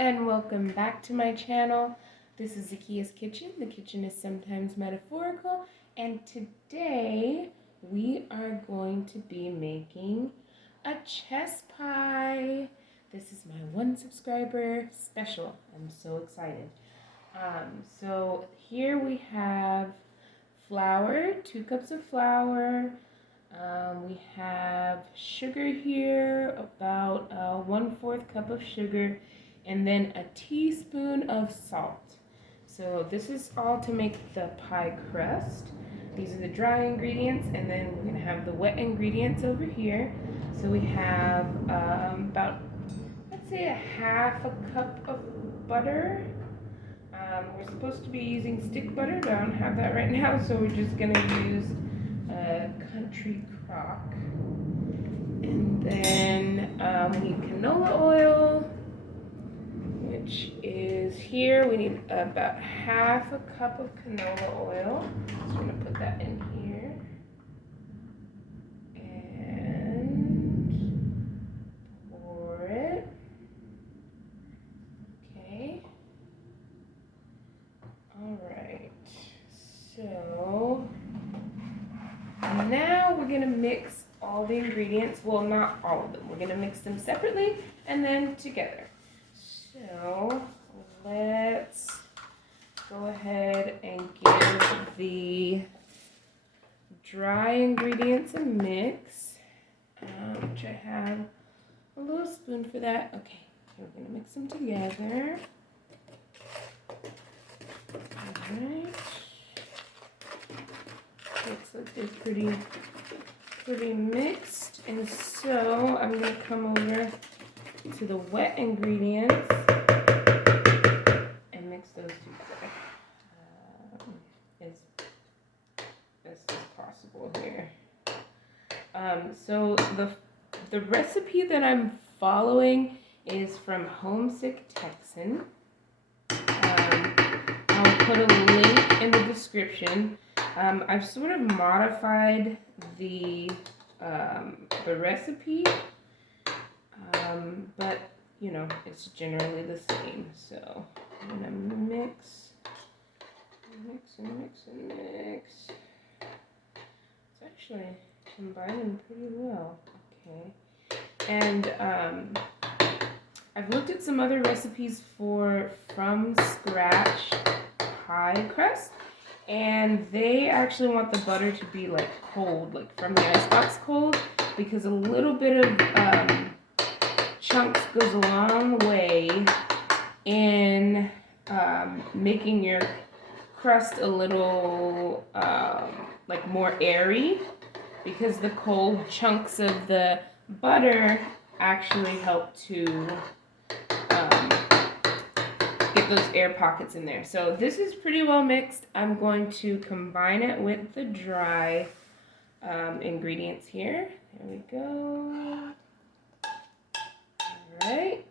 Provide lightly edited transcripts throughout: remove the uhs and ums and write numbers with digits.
and welcome back to my channel. This is Zakia's Kitchen. The kitchen is sometimes metaphorical, and today we are going to be making a chess pie. This is my 1 subscriber special. I'm so excited. So here we have flour, 2 cups of flour. We have sugar here, about 1/4 cup of sugar, and then a teaspoon of salt. So this is all to make the pie crust. These are the dry ingredients, and then we're gonna have the wet ingredients over here. So we have about, let's say, a 1/2 cup of butter. We're supposed to be using stick butter, but I don't have that right now, so we're just gonna use country crock. And then we need canola oil, which is here. We need about 1/2 cup of canola oil. So I'm gonna put that in here. And pour it. Okay. Alright. So now we're going to mix all the ingredients. Well, not all of them. We're going to mix them separately and then together. So let's go ahead and give the dry ingredients a mix, which I have a little spoon for that. Okay, we're going to mix them together. Alright. Looks like they're pretty mixed, and so I'm going to come over to the wet ingredients and mix those together as best as possible here. So the recipe that I'm following is from Homesick Texan. I'll put a link in the description. I've sort of modified the recipe, but you know, it's generally the same. So I'm gonna mix. It's actually combining pretty well. Okay, and I've looked at some other recipes for from scratch pie crust, and they actually want the butter to be like cold, like from the icebox cold, because a little bit of chunks goes a long way in making your crust a little like more airy, because the cold chunks of the butter actually help to get those air pockets in there. So this is pretty well mixed. I'm going to combine it with the dry ingredients here. There we go. All right.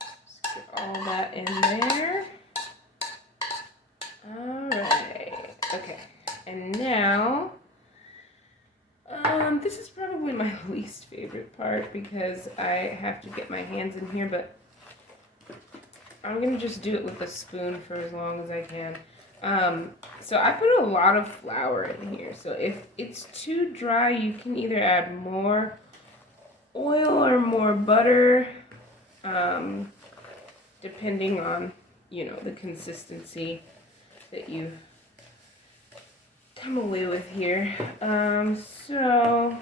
Let's get all that in there. All right. Okay. And now, this is probably my least favorite part because I have to get my hands in here, but I'm going to just do it with a spoon for as long as I can. So I put a lot of flour in here. So if it's too dry, you can either add more oil or more butter, depending on, you know, the consistency that you come away with here. So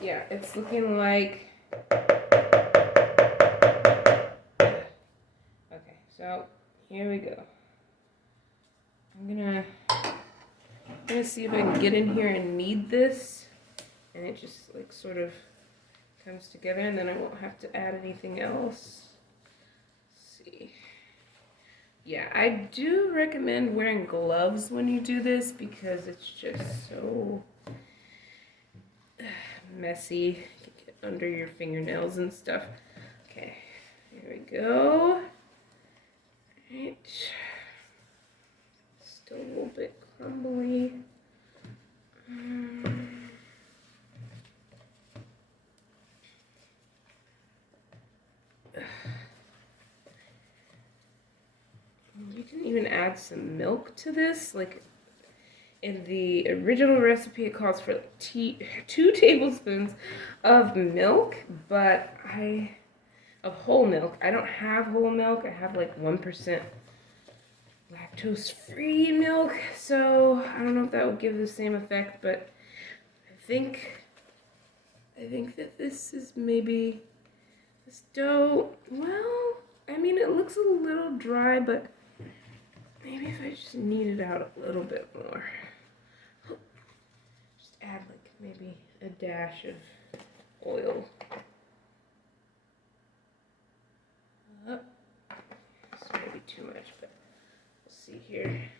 yeah, it's looking like, okay, so here we go. I'm gonna see if I can get in here and knead this, and it just like sort of comes together, and then I won't have to add anything else. Let's see. Yeah, I do recommend wearing gloves when you do this because it's just so messy. You can get under your fingernails and stuff. Okay, here we go. Right. Still a little bit crumbly. add some milk to this. Like in the original recipe, it calls for like 2 tablespoons of milk, but of whole milk. I don't have whole milk. I have like 1% lactose-free milk, so I don't know if that would give the same effect, but I think that this is maybe this dough. Well, I mean, it looks a little dry, but maybe if I just knead it out a little bit more. Just add like maybe a dash of oil. This may be too much, but we'll see here.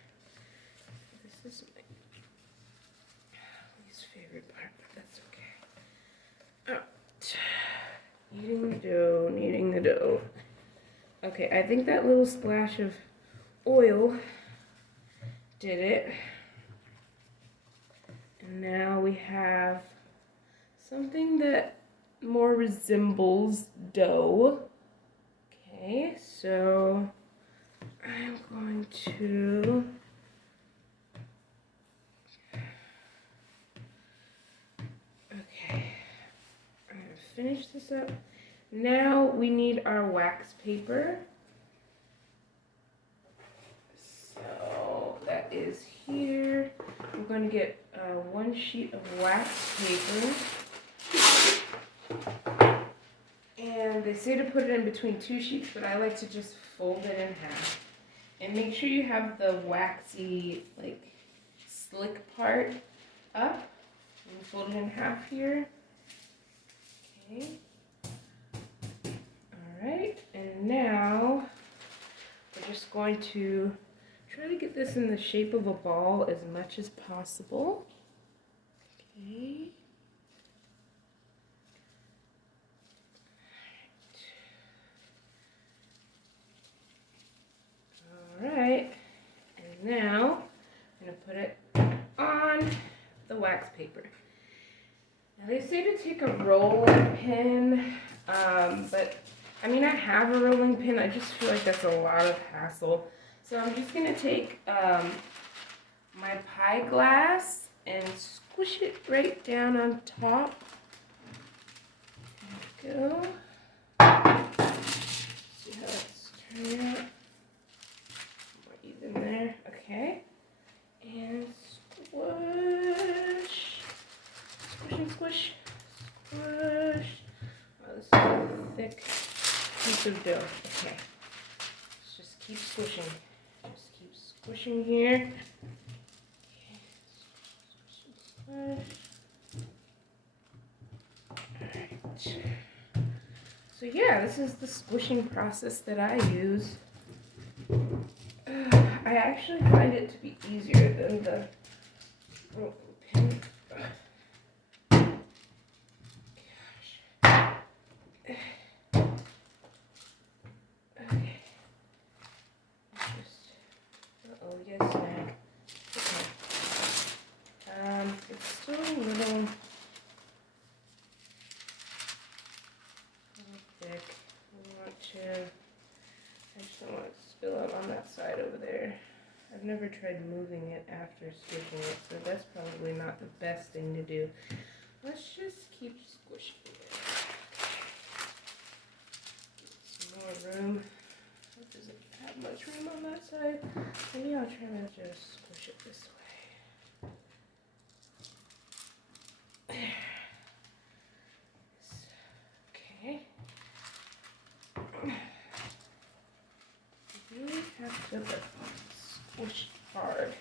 This is my least favorite part, but that's okay. Kneading the dough. Okay, I think that little splash of oil did it. And now we have something that more resembles dough. Okay, so I'm going to finish this up. Now we need our wax paper. So that is here. We're going to get 1 sheet of wax paper. And they say to put it in between 2 sheets, but I like to just fold it in half. And make sure you have the waxy, like, slick part up. And fold it in half here. Okay. Alright, and now we're just going to try to get this in the shape of a ball as much as possible. Okay. Alright, and now I'm going to put it on the wax paper. Now they say to take a rolling pin, but I mean, I have a rolling pin. I just feel like that's a lot of hassle. So I'm just going to take my pie glass and squish it right down on top. There we go. See how it's turning out? More even there. Okay. And squish. Squish and squish. Squish. Oh, this is a thick piece of dough. Okay. Let's just keep squishing. Just keep squishing here. Okay. Squish and squish. Alright. So yeah, this is the squishing process that I use. I actually find it to be easier than the rolling pin. Okay. Uh-oh, yes, snag. Okay. It's still a little thick. I just don't want it to spill out on that side over there. I've never tried moving it after squishing it, so that's probably not the best thing to do. Let's just keep squishing it. Some more room. It doesn't have much room on that side. Maybe I'll try to just squish it this way. Okay. You really have to squish hard.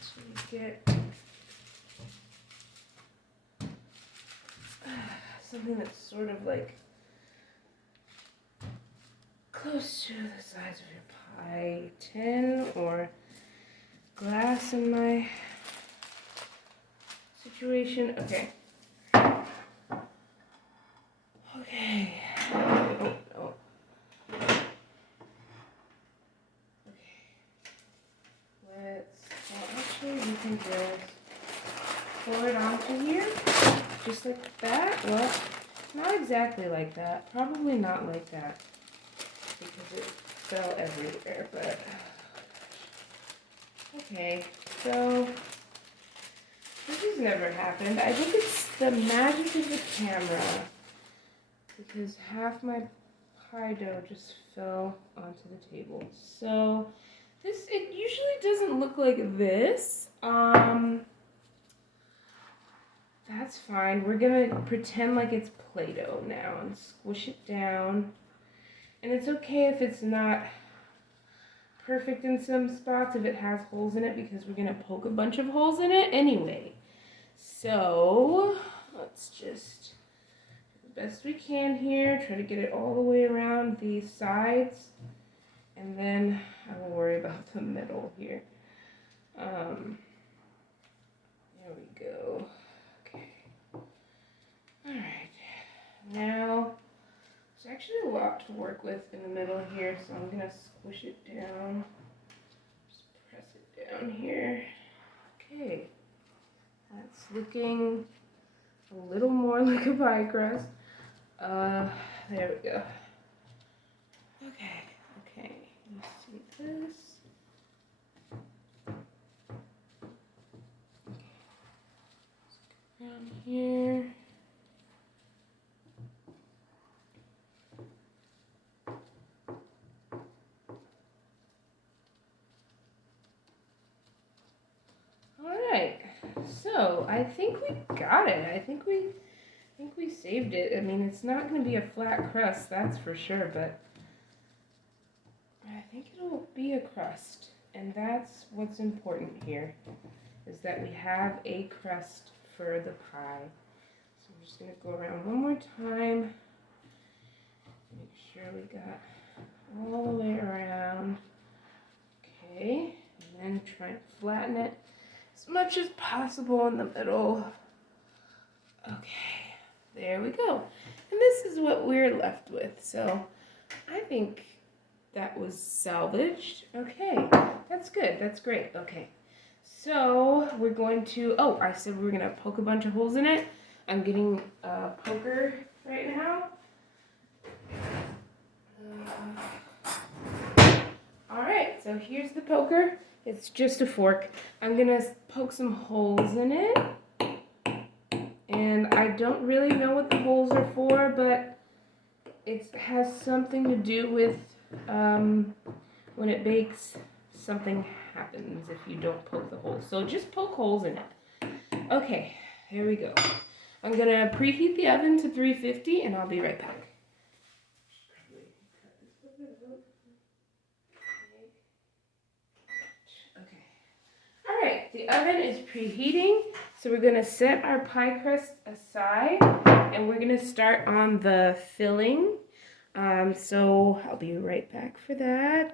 So you get something that's sort of like close to the size of your pie tin or glass in my situation. Okay. Okay. Oh, no. Okay. Well, actually, we can just pour it onto here. Just like that. Well, not exactly like that. Probably not like that. because it fell everywhere, but okay, so this has never happened. I think it's the magic of the camera because half my pie dough just fell onto the table. So it usually doesn't look like this. That's fine. We're gonna pretend like it's Play-Doh now and squish it down. And it's okay if it's not perfect in some spots, if it has holes in it, because we're gonna poke a bunch of holes in it anyway. So let's just do the best we can here. Try to get it all the way around these sides, and then I will worry about the middle here. There we go. Okay. All right. Now there's actually a lot to work with in the middle here, so I'm gonna squish it down. Just press it down here. Okay. That's looking a little more like a pie crust. There we go. Okay, you see this? Around here. Alright, so I think we got it. I think we saved it. I mean, it's not going to be a flat crust, that's for sure, but I think it'll be a crust. And that's what's important here, is that we have a crust for the pie. So I'm just going to go around one more time. Make sure we got all the way around. Okay, and then try and flatten it as much as possible in the middle. Okay, there we go. And this is what we're left with. So I think that was salvaged. Okay, that's good. That's great. Okay, so we're going to, oh, I said we were going to poke a bunch of holes in it. I'm getting a poker right now. All right, so here's the poker. It's just a fork. I'm gonna poke some holes in it. And I don't really know what the holes are for, but it has something to do with when it bakes, something happens if you don't poke the holes. So just poke holes in it. Okay, here we go. I'm gonna preheat the oven to 350 and I'll be right back. Alright, the oven is preheating, so we're going to set our pie crust aside, and we're going to start on the filling. So I'll be right back for that.